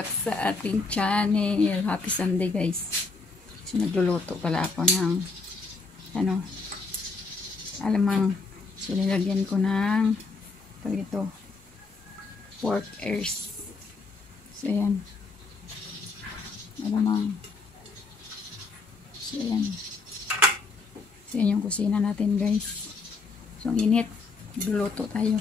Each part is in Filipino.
back sa ating channel. Happy Sunday guys. So nagluluto pala ako ng alamang. So nilagyan ko ng pork ears. So yan. Alamang. So yan. So yan yung kusina natin guys. So ang init. Nagluluto tayo.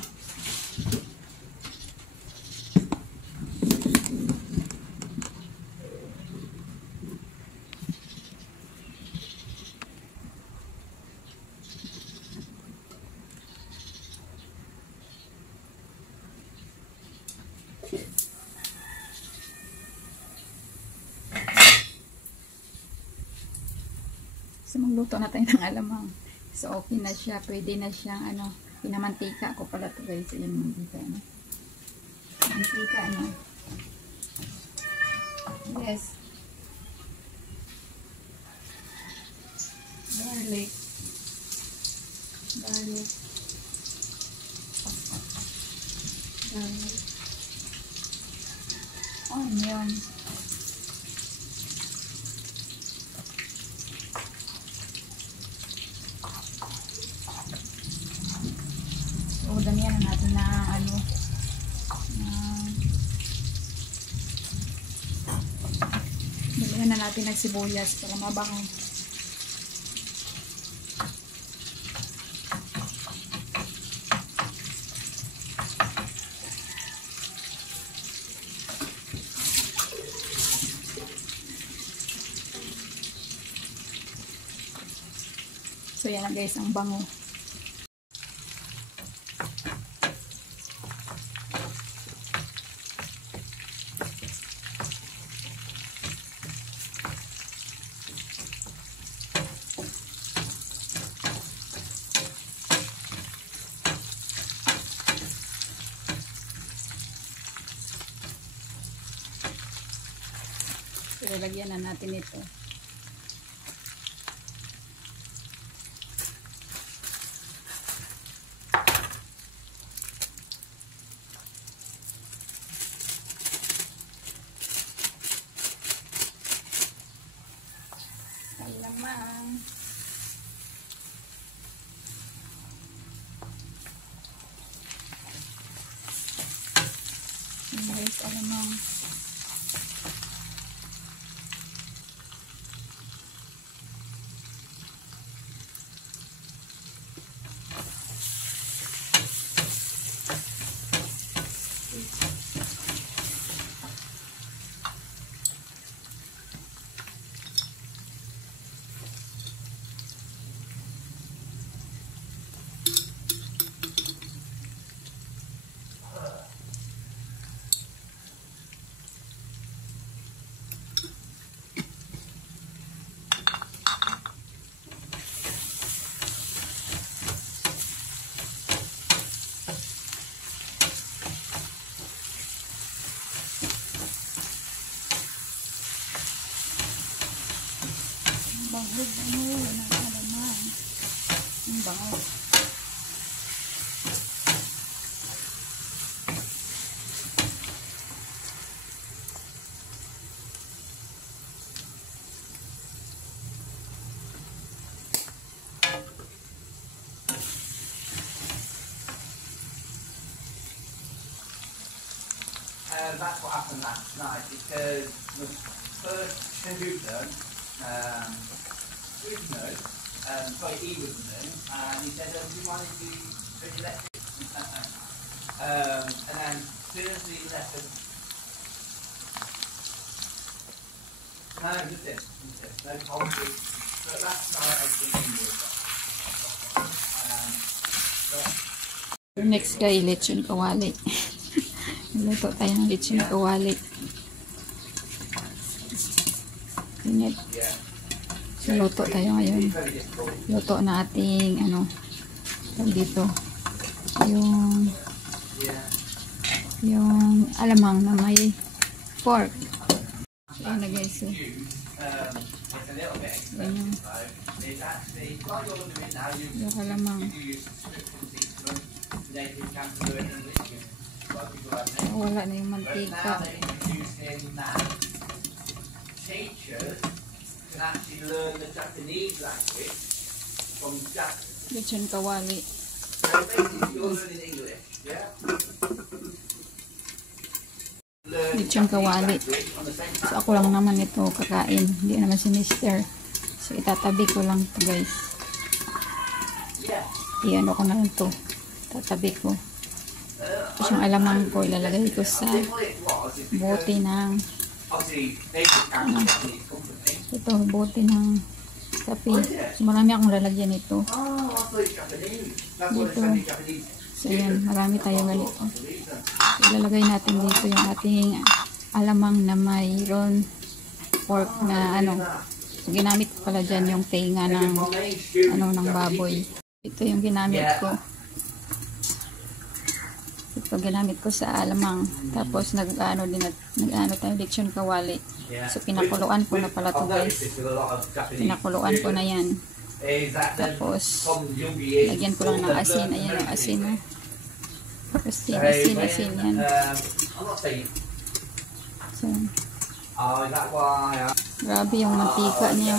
So magluto na tayo ng alamang. So okay na siya. Pwede na siyang pinamantika ko pala ito guys. Ayan yung mantika. Mantika Yes. Garlic. Garlic. Onion. So, damihan na natin na damihan na natin ng sibuyas para mabango. So yan na guys, ang bango. So lagyan na natin ito. Alamang. Guys, alamang. Bango ng alamang. Ang bango. That's what happened last night because the first Cahuta, he wasn't in, and he said, do you mind if you bring electric? And then as soon as he left us, no, poultry. But last night I was thinking Next guys, lechon kawali. Luto tayo ng lechon kawali. Init. So, luto tayo ngayon. Luto na ating dito yung alamang na may pork. So, yun na guys. So, yung alamang. Wala na yung But now mantika. they're introducing that teachers can actually learn the Japanese language from Japanese. Lechon kawali. So basically you're learning English, yeah? Learn Lechon kawali. language on the same So ako lang naman ito kakain. Hindi naman si Mister. So itatabi ko lang to guys. Yeah. Iyan ko na lang to. Tatabi ko. Tapos yung alamang ko ilalagay ko sa bote ng Obviously, they just can't Japanese company. ito, bote ng kape. So marami akong lalagyan ito. Oh, I thought it's Japanese. That's what it's Dito. only Japanese. So yan, marami tayong ganito. I believe that. So, ilalagay natin dito yung ating alamang na mayroon pork na ano. So, ginamit ko pala dyan yung tenga ng ng baboy. Ito yung ginamit ko. Ito ginamit ko sa alamang. Tapos nag-ano tayo lechon kawali. So pinakuluan ko na pala to guys. Pinakuluan ko na yan. Tapos lagyan ko lang ng asin. Ayan yung asin. Asin yan. So, grabe yung mantika niya.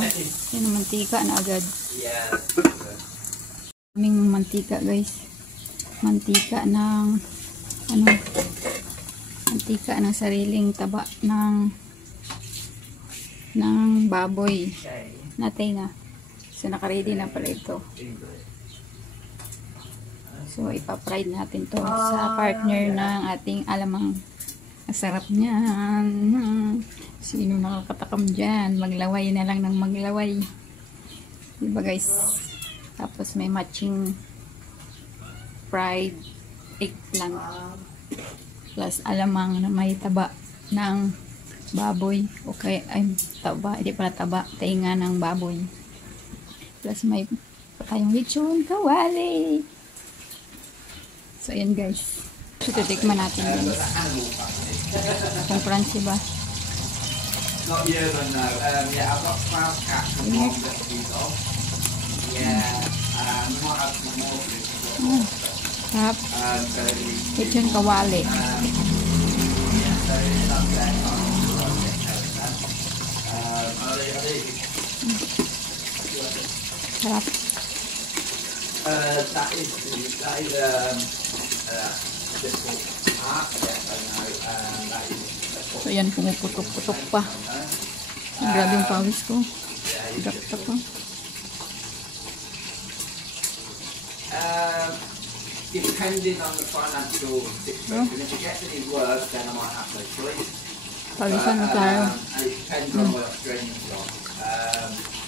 Yan yung mantika na agad. Kaming mantika guys. Mantika ng mantika ng sariling taba ng baboy na tenga. So naka-ready na pala ito. So ipa-fried natin to sa partner ng ating alamang. Ang sarap niyan. Sino nakakatakam dyan? Maglaway na lang ng maglaway. Diba guys? Tapos may matching fried eggplant plus alamang na may taba ng baboy. Okay, ay taba, hindi pala taba, tainga ng baboy. Plus may tayong lechon kawali. So ayan guys. So titikman natin guys. Kung crunchy ba. Not you, but no. Yeah, I've got Sprout Cat from one recipes of. Yeah, we might have some more food. Sarap. So, Lechon kawali. yeah, so that's there. Sarap. That is difficult part. Yes, I know. That is. So yan, pumuputok-putok pa. Grabe yung pawis ko. Gakta ko. Depending on the financial situation, if it gets any worse, then I might have no choice. Pawisan na tayo. And it depends on my Australian job.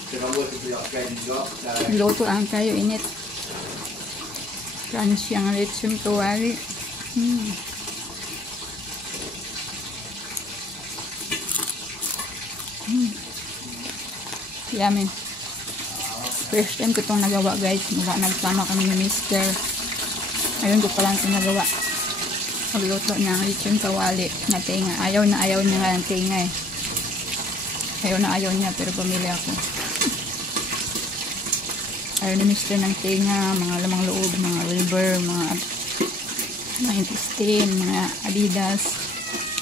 Because I'm working for the Australian job, so Luto lang tayo, init. Crunchy ang lechon kawali. Yummy. First time ko itong nagawa guys. Mula nagsama kami ni Mister. Ayun ko palang ito nagawa. Magluto ng lechon kawali na tenga. Ayaw niya nga ng tenga eh. Ayaw niya pero pumili ako. Ayaw ni Mister ng tenga, mga lamang loob, mga liver, mga intestine, mga adidas.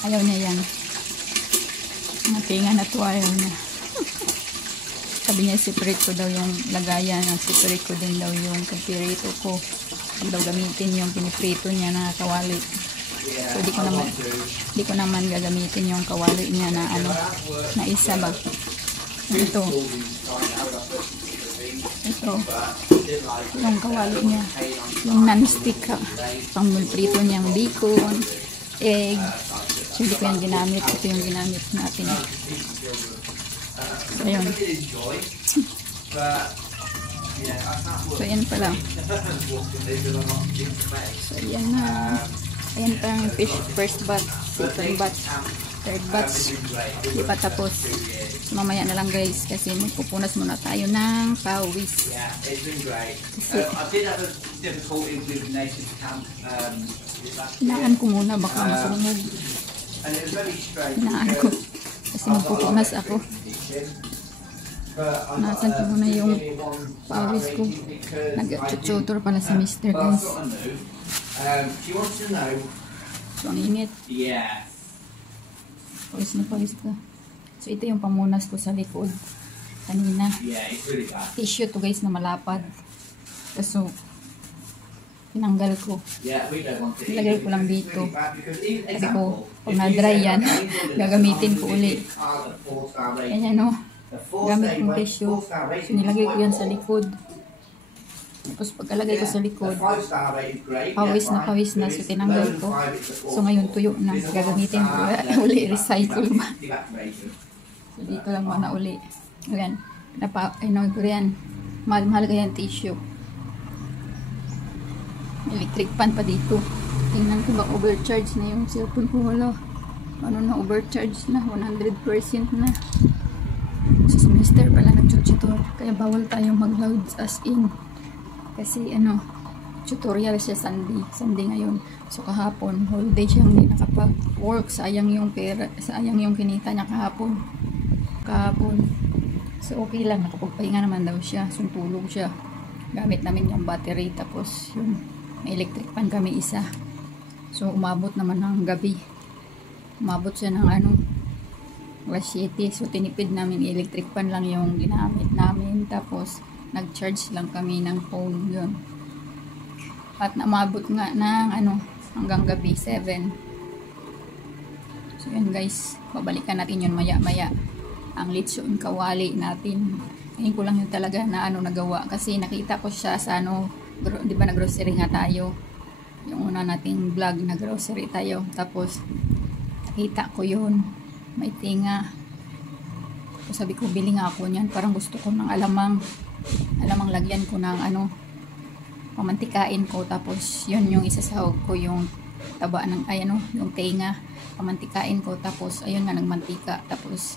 Ayaw niya yan. Mga tenga na to ayaw niya. Sabi niya separate ko daw yung lagayan, separate ko din daw yung pagpirito ko. Huwag daw gamitin yung piniprito niya na kawali. So di ko naman gagamitin yung kawali niya na na isa ba. Ito yung kawali niya, yung non-stick pang-prito niyang bacon, egg. So hindi ko yung ginamit. Ito yung ginamit natin. Ayun. So ayan pala. So ayan na. Ayan pa yung fish first batch, second batch, third batch. Hindi pa tapos. So mamaya na lang guys kasi magpupunas muna tayo ng pawis. Hinaan ko muna baka masunog. Hinaan ko kasi magpupunas ako. Nasan ko muna yung pawis ko. Nag-tutor pala si Mr. guys. She wants to know So, ang init. Yes. Pawis na pawis ka. So, ito yung pamunas ko sa likod. Kanina. Yeah, it's really bad. Tissue to guys na malapad. So, tinanggal ko. Yeah, we don't want to. Ilagay ko lang dito. Sabi Sabi ko, pag na-dry yan, gagamitin ko uli. Ayan o. Gamit kong tissue. So, nilagay ko yan sa likod. Tapos pagkalagay ko sa likod, pawis na. So, tinanggal ko. So, ngayon tuyo na. Gagamitin ko uli. Recycle ba? So, dito lang muna uli. Ayan. Ano ko yan. Mahal ka yan tissue. Electric fan pa dito. Tingnan ko ba overcharge na yung cellphone ko. Wala. Ano na overcharge na. 100% na. So, si Mr. pala nag-tutor. Kaya bawal tayong mag-loads as in. Kasi ano, tutorial siya Sunday ngayon. So kahapon, holiday siya, hindi nakapag-work. Sayang yung pera, sayang yung kinita niya kahapon. So okay lang, nakapagpahinga naman daw siya. So tulog siya. Gamit namin yung battery, tapos yung may electric fan kami isa. So umabot naman ng gabi. Umabot siya ng alas 7. So tinipid namin, electric fan lang yung ginamit namin. Tapos nag-charge lang kami ng phone yun. At namabot nga ng hanggang gabi 7. So yun guys, babalikan natin yun maya maya. Ang litson kawali natin. Ngayon ko lang yun talaga na nagawa. Kasi nakita ko siya sa di ba nag-grocery nga tayo. Yung una nating vlog, nag-grocery tayo. Tapos nakita ko yun. May tinga. So sabi ko, bili nga ako niyan. Parang gusto ko ng alamang lagyan ko ng pamantikain ko, tapos yun yung isasahog ko yung taba ng yung tenga, pamantikain ko, tapos ayun nga nagmantika, tapos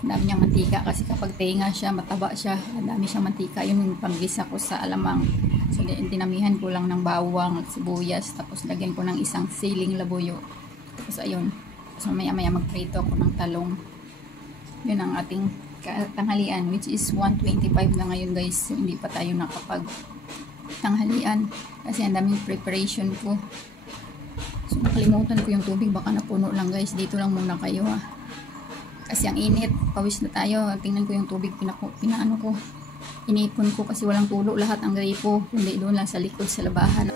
ang dami niyang mantika kasi kapag tenga siya mataba siya, ang dami siyang mantika, yun yung panggisa ko sa alamang. So dinamihan ko lang ng bawang at sibuyas, tapos lagyan ko ng isang siling labuyo, tapos ayun, so maya maya magprito ako ng talong. Yun ang ating tanghalian, which is 1:25 na ngayon guys. So, hindi pa tayo nakapag tanghalian kasi ang daming preparation ko. So nakalimutan ko yung tubig, baka napuno lang guys. Dito lang muna kayo kasi ang init, pawis na tayo. Tingnan ko yung tubig, pinaano ko, inipon ko kasi walang tulo lahat ang gripo, kundi doon lang sa likod sa labahan.